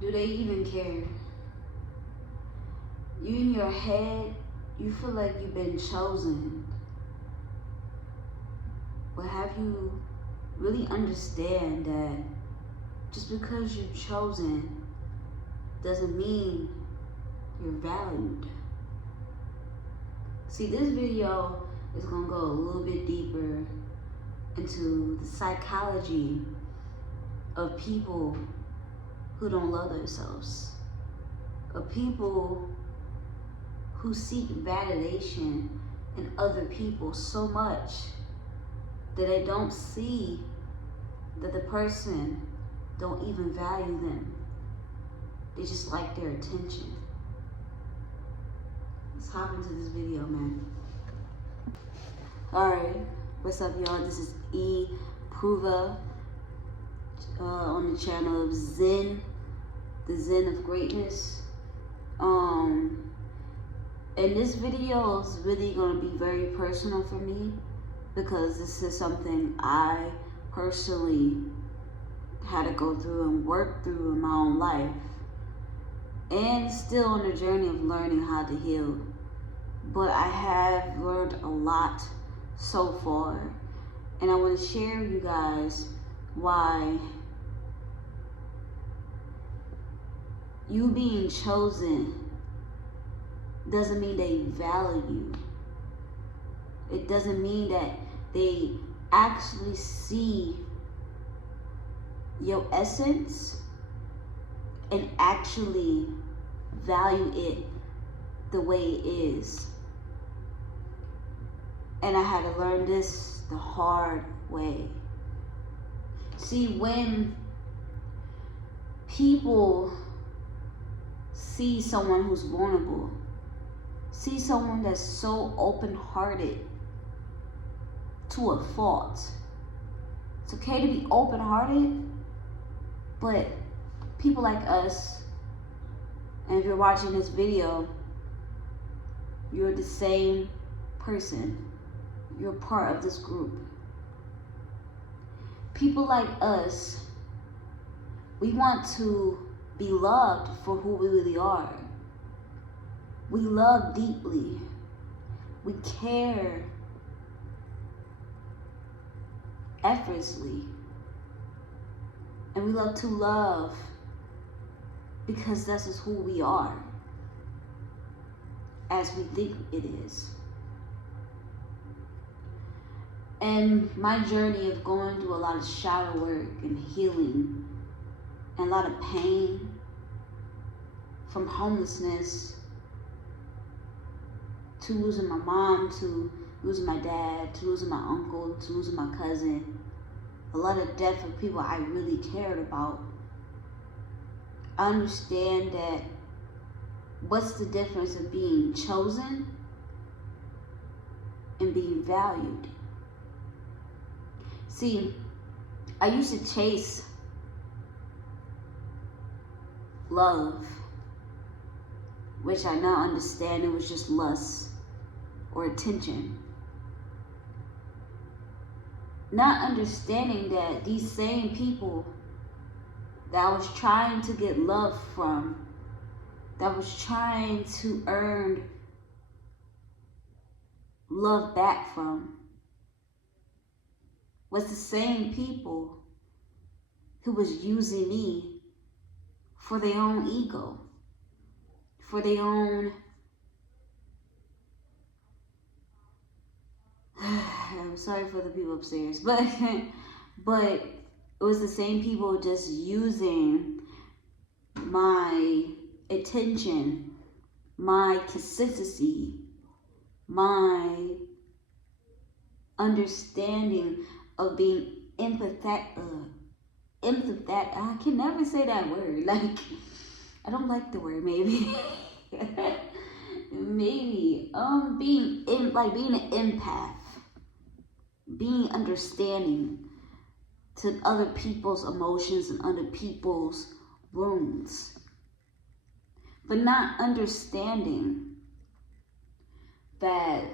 Do they even care? You in your head, you feel like you've been chosen. But have you really understand that just because you're chosen doesn't mean you're valued? See, this video is gonna go a little bit deeper into the psychology of people who don't love themselves, of people who seek validation in other people so much that they don't see that the person don't even value them. They just like their attention. Let's hop into this video, man. Alright, what's up, y'all? This is E Pruva on the channel of Zen, the Zen of Greatness. And this video is really gonna be very personal for me because this is something I personally had to go through and work through in my own life, and still on the journey of learning how to heal. But I have learned a lot so far, and I want to share with you guys why you being chosen doesn't mean they value you. It doesn't mean that they actually see your essence and actually value it the way it is. And I had to learn this the hard way. See, when people see someone who's vulnerable, see someone that's so open-hearted to a fault. It's okay to be open-hearted, but people like us, and if you're watching this video, you're the same person. You're part of this group. People like us, we want to be loved for who we really are. We love deeply. We care effortlessly. And we love to love because that's just who we are, as we think it is. And my journey of going through a lot of shadow work and healing and a lot of pain, from homelessness to losing my mom, to losing my dad, to losing my uncle, to losing my cousin, a lot of death of people I really cared about. I understand that what's the difference of being chosen and being valued? See, I used to chase love, which I now understand it was just lust or attention. Not understanding that these same people that I was trying to get love from, that was trying to earn love back from, was the same people who was using me for their own ego, for their own, I'm sorry for the people upstairs, but it was the same people just using my attention, my consistency, my understanding of being empathetic. I can never say that word. Like, I don't like the word, maybe. Maybe. Being an empath. Being understanding to other people's emotions and other people's wounds. But not understanding that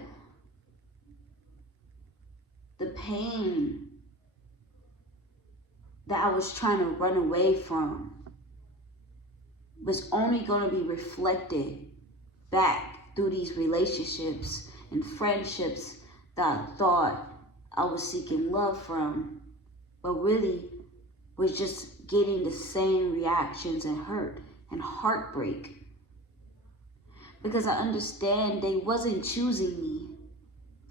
the pain that I was trying to run away from but it's only going to be reflected back through these relationships and friendships that I thought I was seeking love from, but really was just getting the same reactions and hurt and heartbreak. Because I understand they wasn't choosing me.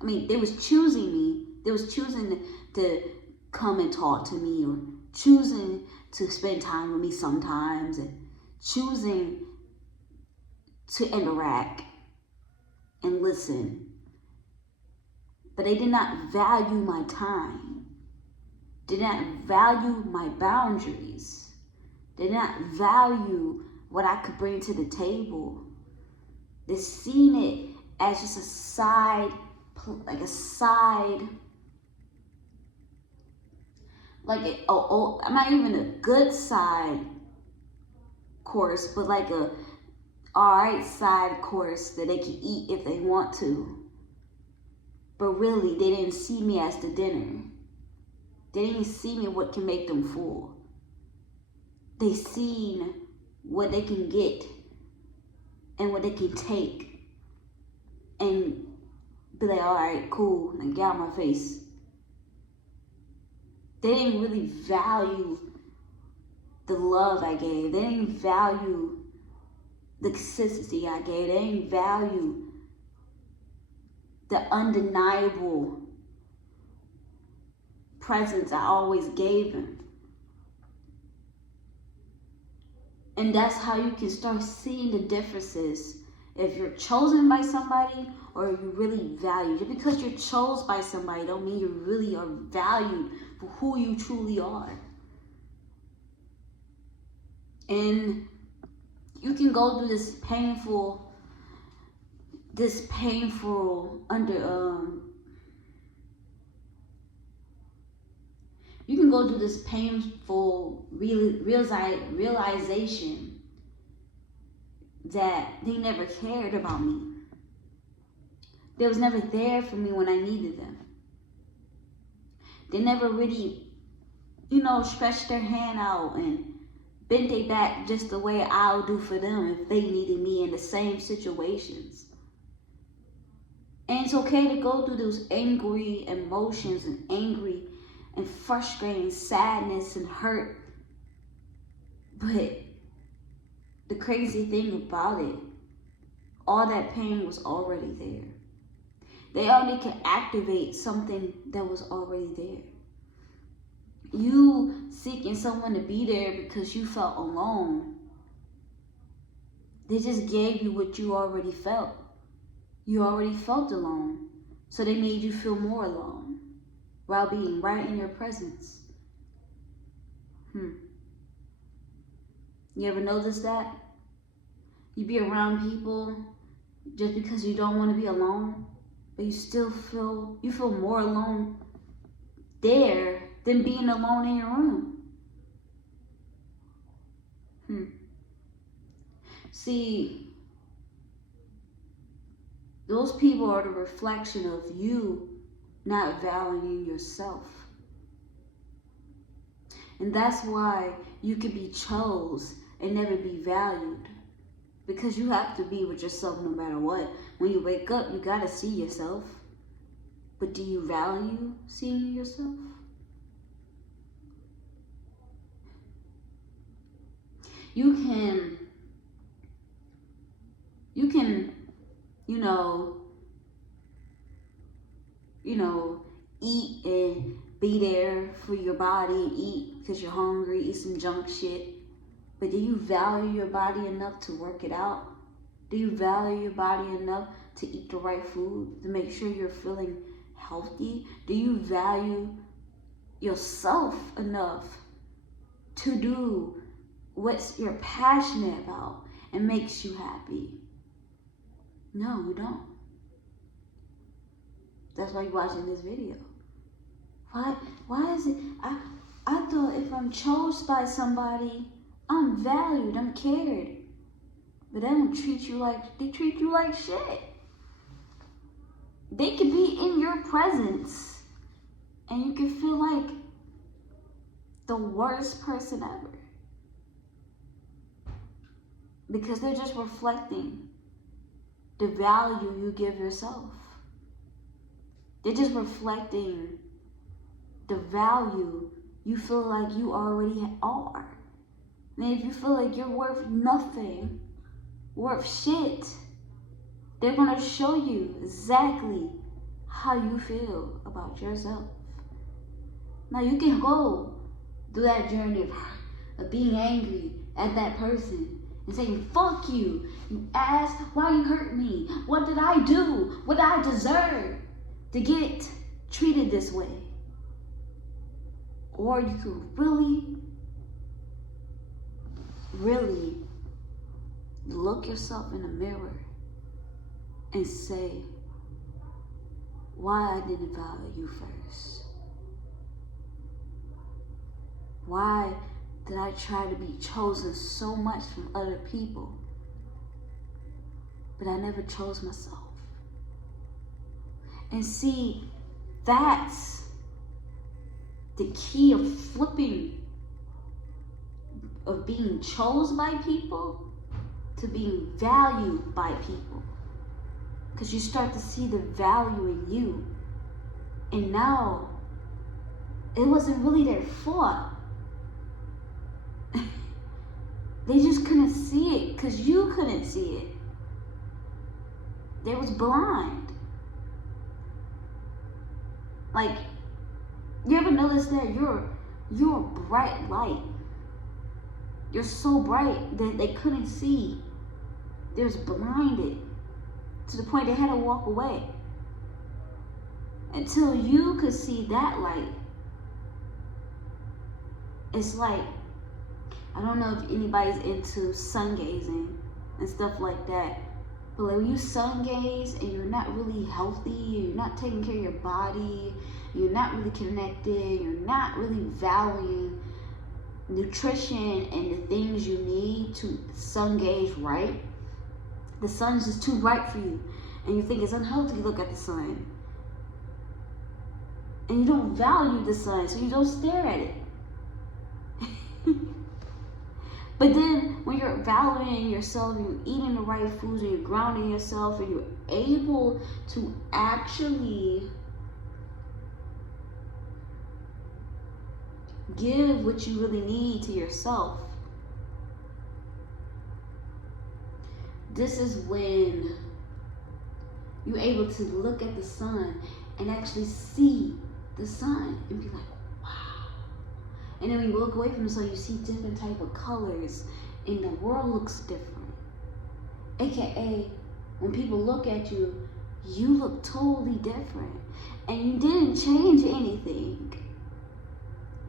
I mean, they was choosing me. They was choosing to come and talk to me, or choosing to spend time with me sometimes, and choosing to interact and listen. But they did not value my time. Did not value my boundaries. Did not value what I could bring to the table. They seen it as just a side, like a side, like not even a good side course, but like a alright side course that they can eat if they want to. But really, they didn't see me as the dinner. They didn't see me what can make them full. They seen what they can get and what they can take and be like, all right, cool, and get out of my face. They didn't really value the love I gave. They didn't value the consistency I gave. They didn't value the undeniable presence I always gave them. And that's how you can start seeing the differences. If you're chosen by somebody or you really valued. Just because you're chosen by somebody don't mean you really are valued for who you truly are. And you can go through this painful you can go through this painful realization that they never cared about me. They was never there for me when I needed them. They never really, stretched their hand out and bent their back just the way I'll do for them if they needed me in the same situations. And it's okay to go through those angry emotions and angry and frustrating sadness and hurt. But the crazy thing about it, all that pain was already there. They only can activate something that was already there. You seeking someone to be there because you felt alone. They just gave you what you already felt. You already felt alone. So they made you feel more alone while being right in your presence. You ever notice that? You be around people just because you don't want to be alone, but you still feel more alone there than being alone in your room. See, those people are the reflection of you not valuing yourself. And that's why you can be chose and never be valued. Because you have to be with yourself no matter what. When you wake up, you gotta see yourself. But do you value seeing yourself? You can, eat and be there for your body and eat because you're hungry, eat some junk shit. But do you value your body enough to work it out? Do you value your body enough to eat the right food, to make sure you're feeling healthy? Do you value yourself enough to do what you're passionate about and makes you happy? No, you don't. That's why you're watching this video. Why is it? I thought if I'm chosen by somebody, I'm valued, I'm cared. But they don't treat you like shit. They could be in your presence and you can feel like the worst person ever. because they're just reflecting the value you give yourself. They're just reflecting the value you feel like you already are. And if you feel like you're worth nothing, worth shit, they're going to show you exactly how you feel about yourself. Now you can go through that journey of being angry at that person and saying, fuck you. You ass, why you hurt me? What did I do? What did I deserve to get treated this way? Or you could really look yourself in the mirror and say, why I didn't value you first? Why did I try to be chosen so much from other people, but I never chose myself? And see, that's the key of flipping, of being chosen by people to being valued by people. Because you start to see the value in you. And now, it wasn't really their fault. They just couldn't see it because you couldn't see it. They was blind. Like, you ever notice that you're a bright light? You're so bright that they couldn't see. They was blinded to the point they had to walk away until you could see that light. It's like, I don't know if anybody's into sun gazing and stuff like that, but like when you sun gaze and you're not really healthy, you're not taking care of your body, you're not really connected, you're not really valuing nutrition and the things you need to sun gaze right, the sun's just too bright for you and you think it's unhealthy to look at the sun, and you don't value the sun, so you don't stare at it. But then when you're valuing yourself, you're eating the right foods, and you're grounding yourself, and you're able to actually give what you really need to yourself, this is when you're able to look at the sun and actually see the sun and be like, and then when you look away from the sun, you see different type of colors, and the world looks different. AKA, when people look at you, you look totally different, and you didn't change anything.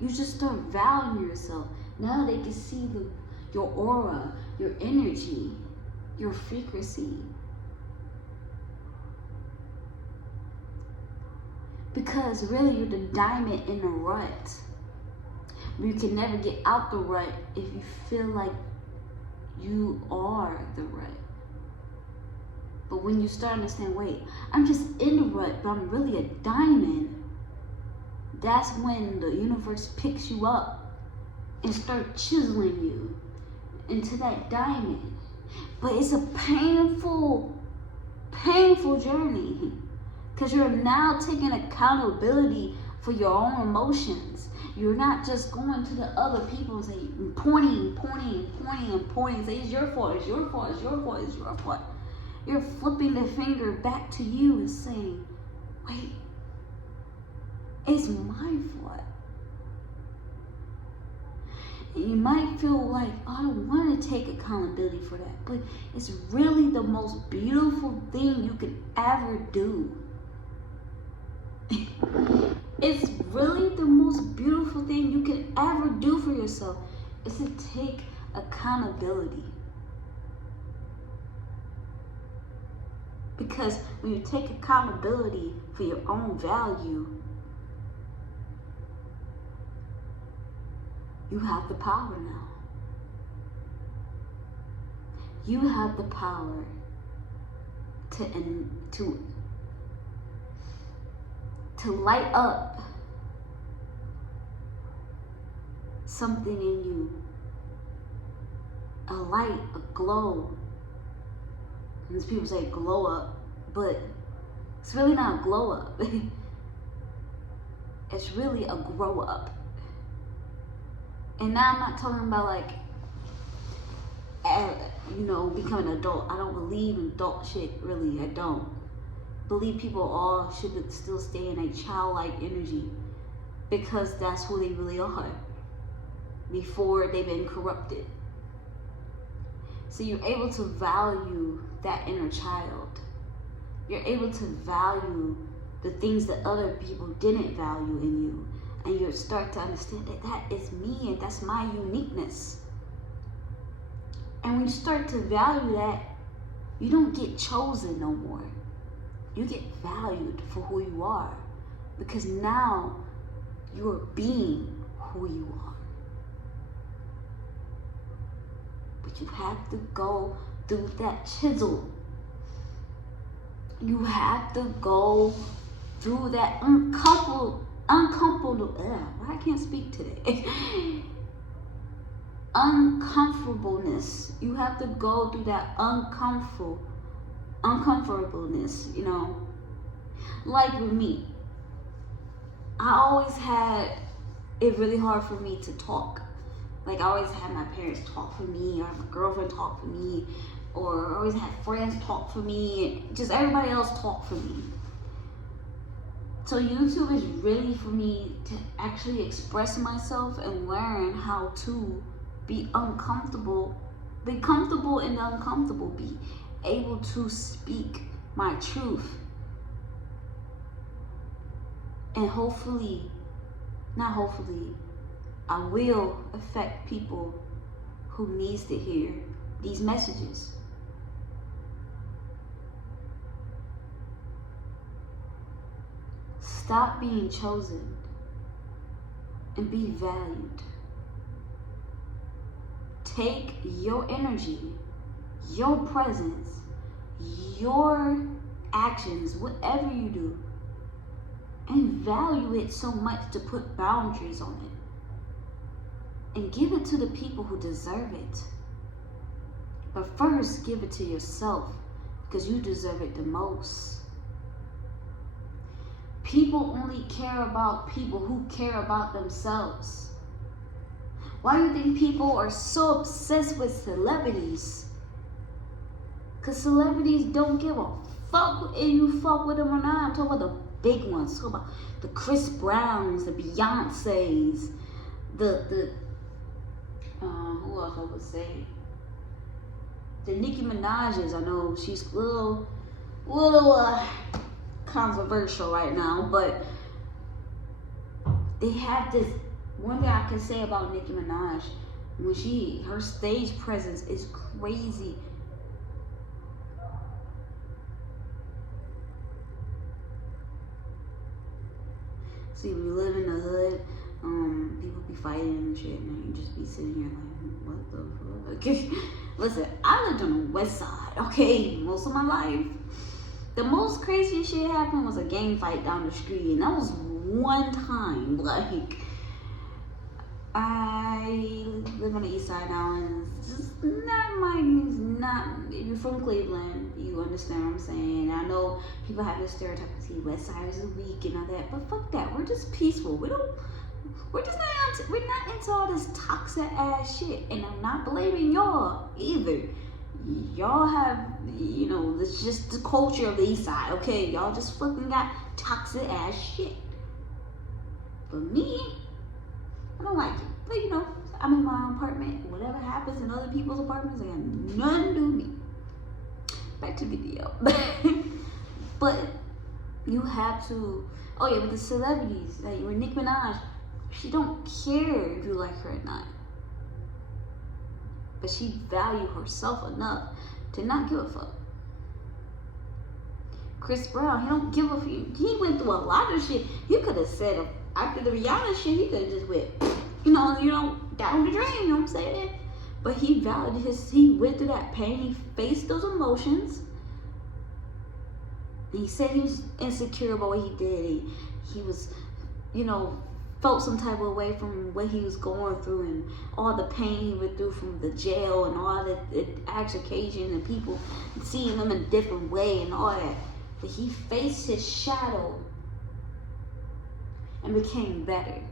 You just start valuing yourself. Now they can see your aura, your energy, your frequency. Because really, you're the diamond in the rut. You can never get out the rut if you feel like you are the rut. But when you start to understand, wait, I'm just in the rut, but I'm really a diamond, that's when the universe picks you up and start chiseling you into that diamond. But it's a painful journey, because you're now taking accountability for your own emotions. You're not just going to the other people and saying, pointing, say, it's your fault, it's your fault, it's your fault, it's your fault. You're flipping the finger back to you and saying, wait, it's my fault. And you might feel like, oh, I don't want to take accountability for that, but it's really the most beautiful thing you could ever do. It's really the most beautiful thing you can ever do for yourself, is to take accountability. Because when you take accountability for your own value, you have the power now. You have the power to light up something in you, a light, a glow. And people say glow up, but it's really not a glow up. It's really a grow up. And now I'm not talking about like, becoming an adult. I don't believe in adult shit, really. I don't believe people all should still stay in a childlike energy, because that's who they really are before they've been corrupted. So you're able to value that inner child. You're able to value the things that other people didn't value in you. And you start to understand that that is me and that's my uniqueness. And when you start to value that, you don't get chosen no more. You get valued for who you are, because now you're being who you are. But you have to go through that chisel. You have to go through that uncomfortable, I can't speak today. Uncomfortableness. You have to go through that uncomfortableness, Like with me, I always had it really hard for me to talk. Like I always had my parents talk for me, or my girlfriend talk for me, or I always had friends talk for me, and just everybody else talk for me. So YouTube is really for me to actually express myself and learn how to be uncomfortable, be comfortable in the uncomfortable, be able to speak my truth. And I will affect people who needs to hear these messages. Stop being chosen and be valued. Take your energy, your presence, your actions, whatever you do, and value it so much to put boundaries on it. And give it to the people who deserve it. But first, give it to yourself, because you deserve it the most. People only care about people who care about themselves. Why do you think people are so obsessed with celebrities? Because celebrities don't give a fuck if you fuck with them or not. I'm talking about the big ones. I'm talking about the Chris Browns, the Beyoncés, the who else I would say? The Nicki Minaj's. I know she's a little controversial right now, but they have this. One thing I can say about Nicki Minaj, her stage presence is crazy. See, when you live in the hood, people be fighting and shit, and you just be sitting here like, what the fuck? Listen, I lived on the west side, okay, most of my life. The most craziest shit happened was a gang fight down the street, and that was one time. Like, I live on the east side now, and it's just not. If you're from Cleveland, you understand what I'm saying. I know people have this stereotype to see west siders are weak and all that, but fuck that. We're just peaceful. We're not into all this toxic ass shit, and I'm not blaming y'all either. Y'all have, it's just the culture of the east side, okay? Y'all just fucking got toxic ass shit. But me, I don't like it. But I'm in my own apartment. Whatever happens in other people's apartments, I got nothing to do with me. Back to the video. But you have to, with the celebrities, like with Nicki Minaj, she don't care if you like her or not. But she value herself enough to not give a fuck. Chris Brown, he don't give a fuck. He went through a lot of shit. He could have said, after the Rihanna shit, he could have just went, down the drain, you know what I'm saying? But he valued he went through that pain. He faced those emotions. He said he was insecure about what he did. He was, felt some type of way from what he was going through and all the pain he went through from the jail and all the altercation and people seeing him in a different way and all that. But he faced his shadow and became better.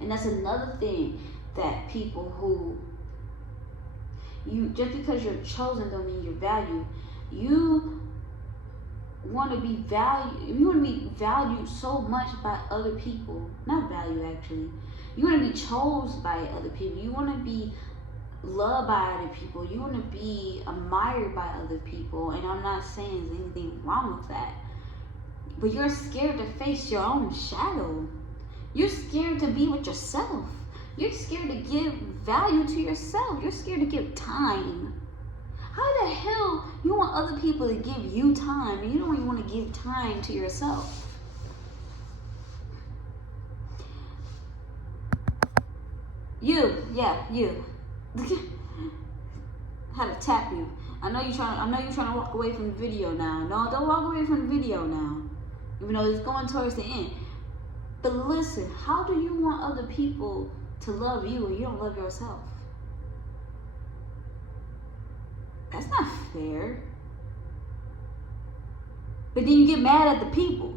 And that's another thing that people who, just because you're chosen don't mean you're valued. You want to be valued so much by other people. Not valued, actually. You want to be chosen by other people. You want to be loved by other people. You want to be admired by other people. And I'm not saying there's anything wrong with that. But you're scared to face your own shadow. You're scared to be with yourself. You're scared to give value to yourself. You're scared to give time. How the hell you want other people to give you time and you don't even want to give time to yourself? You. How to tap you. I know you're trying to walk away from the video now. No, don't walk away from the video now. Even though it's going towards the end. But listen, how do you want other people to love you when you don't love yourself? That's not fair. But then you get mad at the people.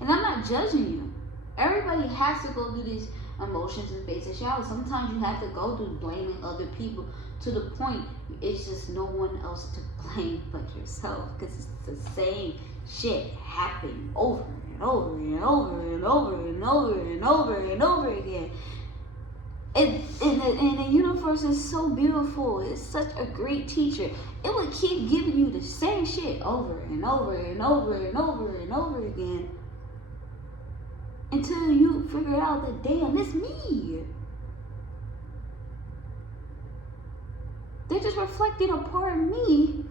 And I'm not judging you. Everybody has to go through these emotions and face a shadow. Sometimes you have to go through blaming other people to the point it's just no one else to blame but yourself. Because it's the same shit happening over and over and over and over and over and over and over again. And the universe is so beautiful. It's such a great teacher. It would keep giving you the same shit over and over and over and over and over again until you figure out that, damn, it's me. They're just reflecting a part of me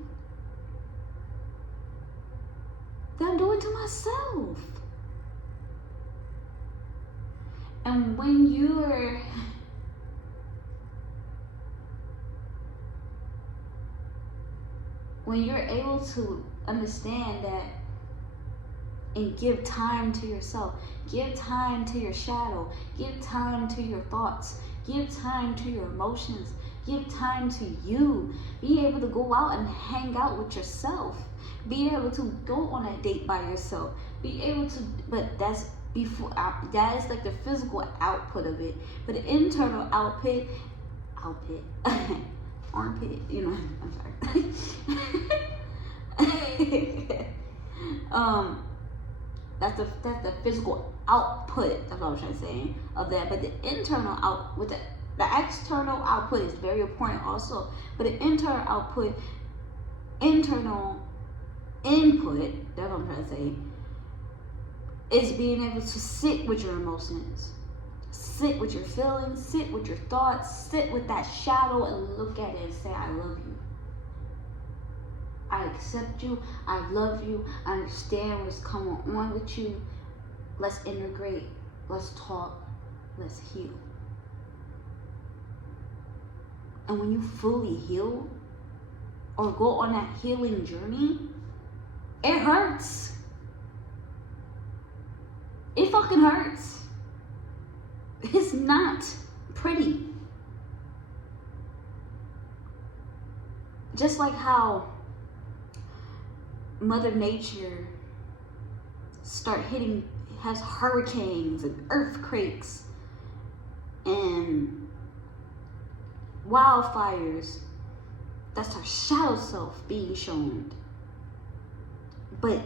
that I'm doing to myself. And when you're able to understand that and give time to yourself, give time to your shadow, give time to your thoughts, give time to your emotions, give time to you, be able to go out and hang out with yourself, be able to go on a date by yourself, be able to, but that's before, that is like the physical output of it. But the internal output, armpit, you know, I'm sorry. That's the physical output, that's what I was trying to say, of that. But the internal output, the external output is very important also. But the internal output, internal input, that's what I'm trying to say, is being able to sit with your emotions, sit with your feelings, sit with your thoughts, sit with that shadow and look at it and say, I love you. I accept you. I love you. I understand what's coming on with you. Let's integrate. Let's talk. Let's heal. And when you fully heal or go on that healing journey, it hurts. It fucking hurts. It's not pretty. Just like how Mother Nature has hurricanes and earthquakes and wildfires. That's her shadow self being shown. But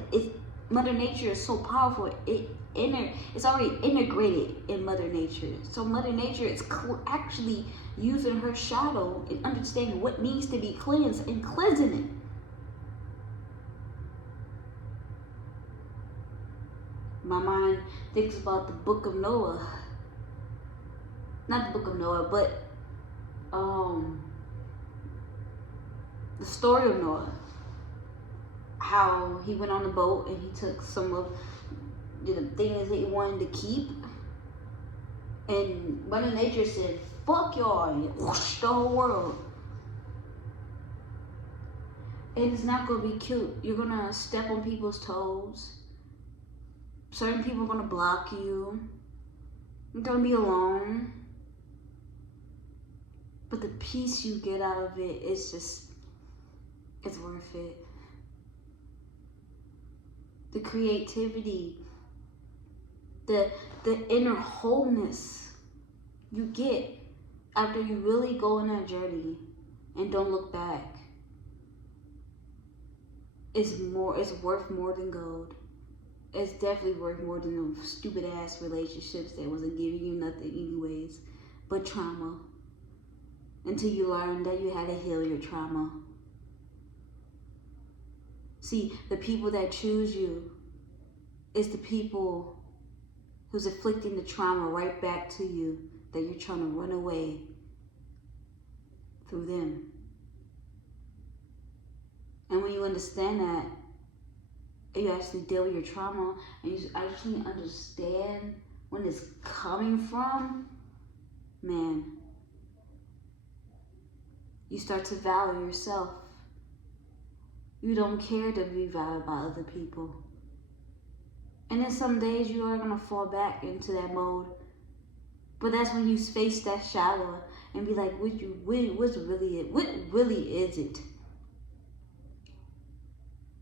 Mother Nature is so powerful. It's already integrated in Mother Nature. So Mother Nature is actually using her shadow and understanding what needs to be cleansed and cleansing it. My mind thinks about the Book of Noah. Not the Book of Noah, but the story of Noah. How he went on the boat and he took some of the things that he wanted to keep. And Mother Nature said, fuck y'all, and whoosh, the whole world. And it's not going to be cute. You're going to step on people's toes. Certain people are going to block you. You're gonna be alone. But the peace you get out of it is just, it's worth it. The creativity, the inner wholeness you get after you really go on that journey and don't look back is worth more than gold. It's definitely worth more than those stupid ass relationships that wasn't giving you nothing anyways, but trauma. Until you learn that you had to heal your trauma. See, the people that choose you is the people who's inflicting the trauma right back to you that you're trying to run away through them. And when you understand that, and you actually deal with your trauma, and you actually understand when it's coming from, man, you start to value yourself. You don't care to be valued by other people. And then some days you are gonna fall back into that mode. But that's when you face that shadow and be like, what really is it?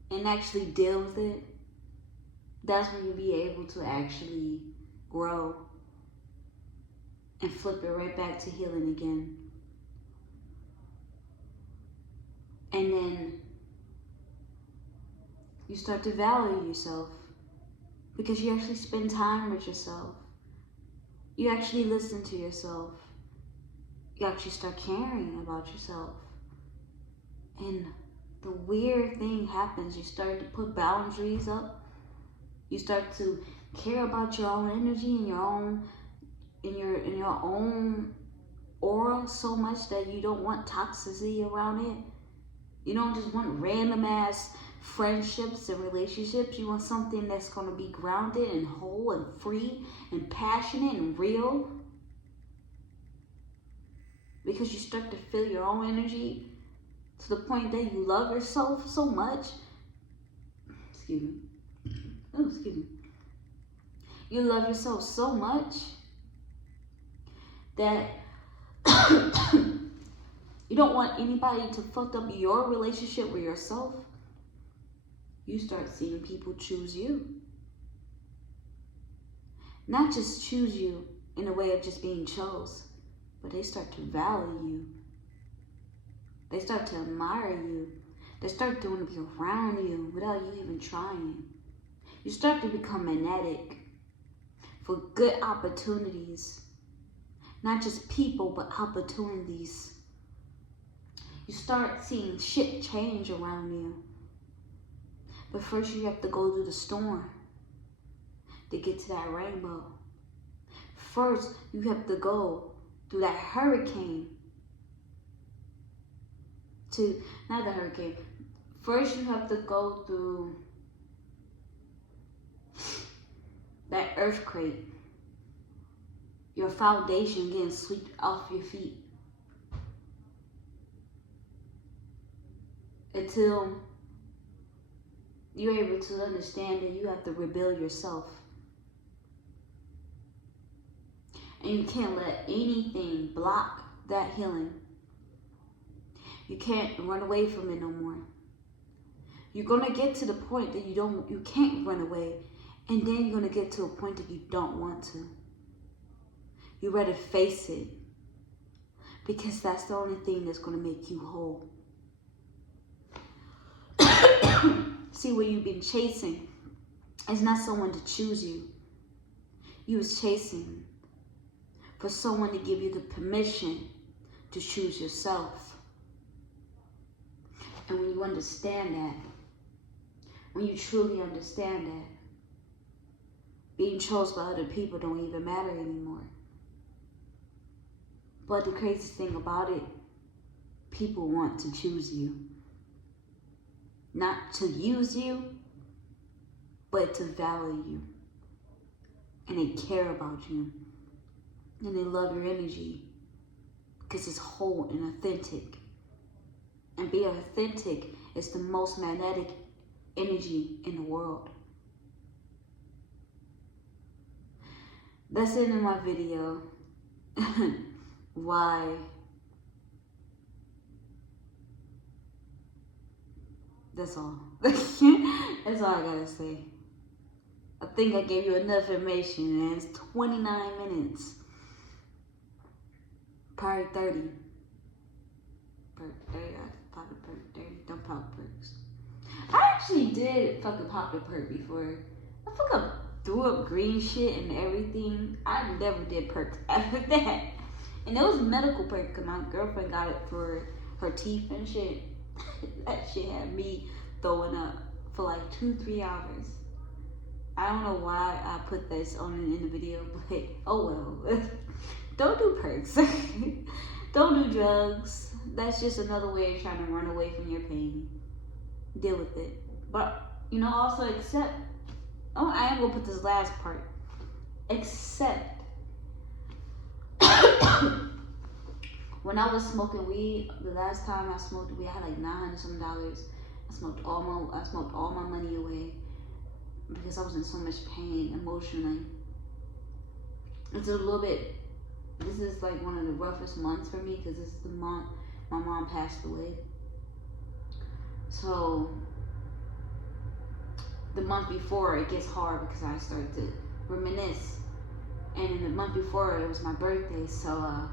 And actually deal with it. That's when you'll be able to actually grow and flip it right back to healing again. And then you start to value yourself because you actually spend time with yourself. You actually listen to yourself. You actually start caring about yourself. And the weird thing happens. You start to put boundaries up. You start to care about your own energy and your own aura so much that you don't want toxicity around it. You don't just want random ass friendships and relationships. You want something that's going to be grounded and whole and free and passionate and real. Because you start to feel your own energy to the point that you love yourself so much. Excuse me. Oh, excuse me. You love yourself so much that you don't want anybody to fuck up your relationship with yourself. You start seeing people choose you. Not just choose you in a way of just being chose, but they start to value you. They start to admire you. They start to want to be around you without you even trying. You start to become magnetic for good opportunities. Not just people, but opportunities. You start seeing shit change around you. But first you have to go through the storm to get to that rainbow. First you have to go through that hurricane not the hurricane. First you have to go through that earthquake. Your foundation getting swept off your feet. Until you're able to understand that you have to rebuild yourself. And you can't let anything block that healing. You can't run away from it no more. You're gonna get to the point that you can't run away, and then you're gonna get to a point that you don't want to. You rather face it, because that's the only thing that's gonna make you whole. See, what you've been chasing is not someone to choose you. You was chasing for someone to give you the permission to choose yourself. And when you understand that, when you truly understand that, being chosen by other people don't even matter anymore. But the craziest thing about it, people want to choose you. Not to use you, but to value you. And they care about you. And they love your energy because it's whole and authentic. And being authentic is the most magnetic energy in the world. That's it in my video. Why? That's all. That's all I gotta say. I think I gave you enough information, and it's 29 minutes. Probably 30. Perk 30, I popped a perk 30. Don't pop perks. I actually did fucking pop a perk before. I fucking threw up green shit and everything. I never did perks after that. And it was a medical perk because my girlfriend got it for her teeth and shit. That shit had me throwing up for like 2-3 hours. I don't know why I put this on in the video, but oh well. Don't do perks. Don't do drugs. That's just another way of trying to run away from your pain. Deal with it. But, you know, also accept. Oh, I am gonna put this last part. Accept. When I was smoking weed, the last time I smoked weed, I had like $900 some. I smoked all my money away because I was in so much pain emotionally. It's a little bit. This is like one of the roughest months for me because this is the month my mom passed away. So the month before it gets hard because I start to reminisce, and in the month before it was my birthday. So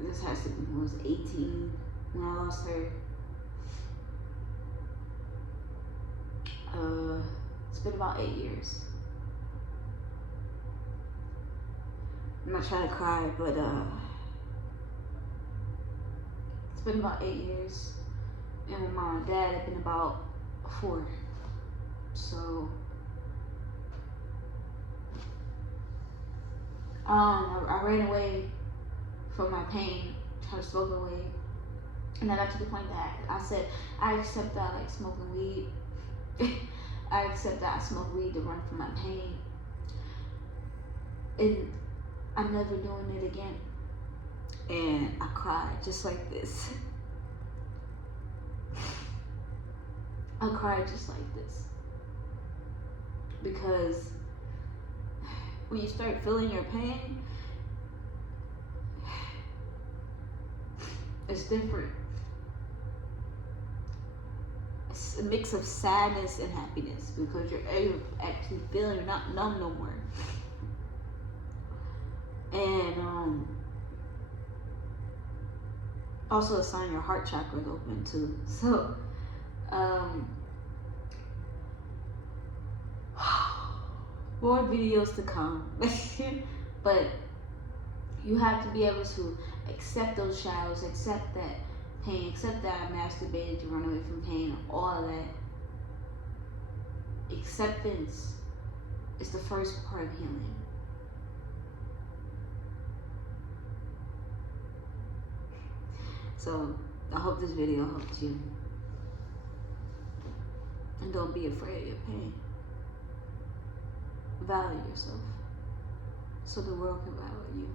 this has to be, I was 18 when I lost her. It's been about 8 years. I'm not trying to cry, but it's been about 8 years. And with mom and dad, it's been about 4. So I ran away from my pain, tried to smoke away. And I got to the point that I said, I accept that I like smoking weed. I accept that I smoke weed to run from my pain. And I'm never doing it again. And I cried just like this. I cried just like this. Because when you start feeling your pain, it's different. It's a mix of sadness and happiness because you're actually feeling, you're not numb no more. And also a sign your heart chakra is open too. So more videos to come. But you have to be able to accept those shadows, accept that pain, accept that I masturbated to run away from pain, all of that. Acceptance is the first part of healing. So I hope this video helped you. And don't be afraid of your pain. Value yourself so the world can value you.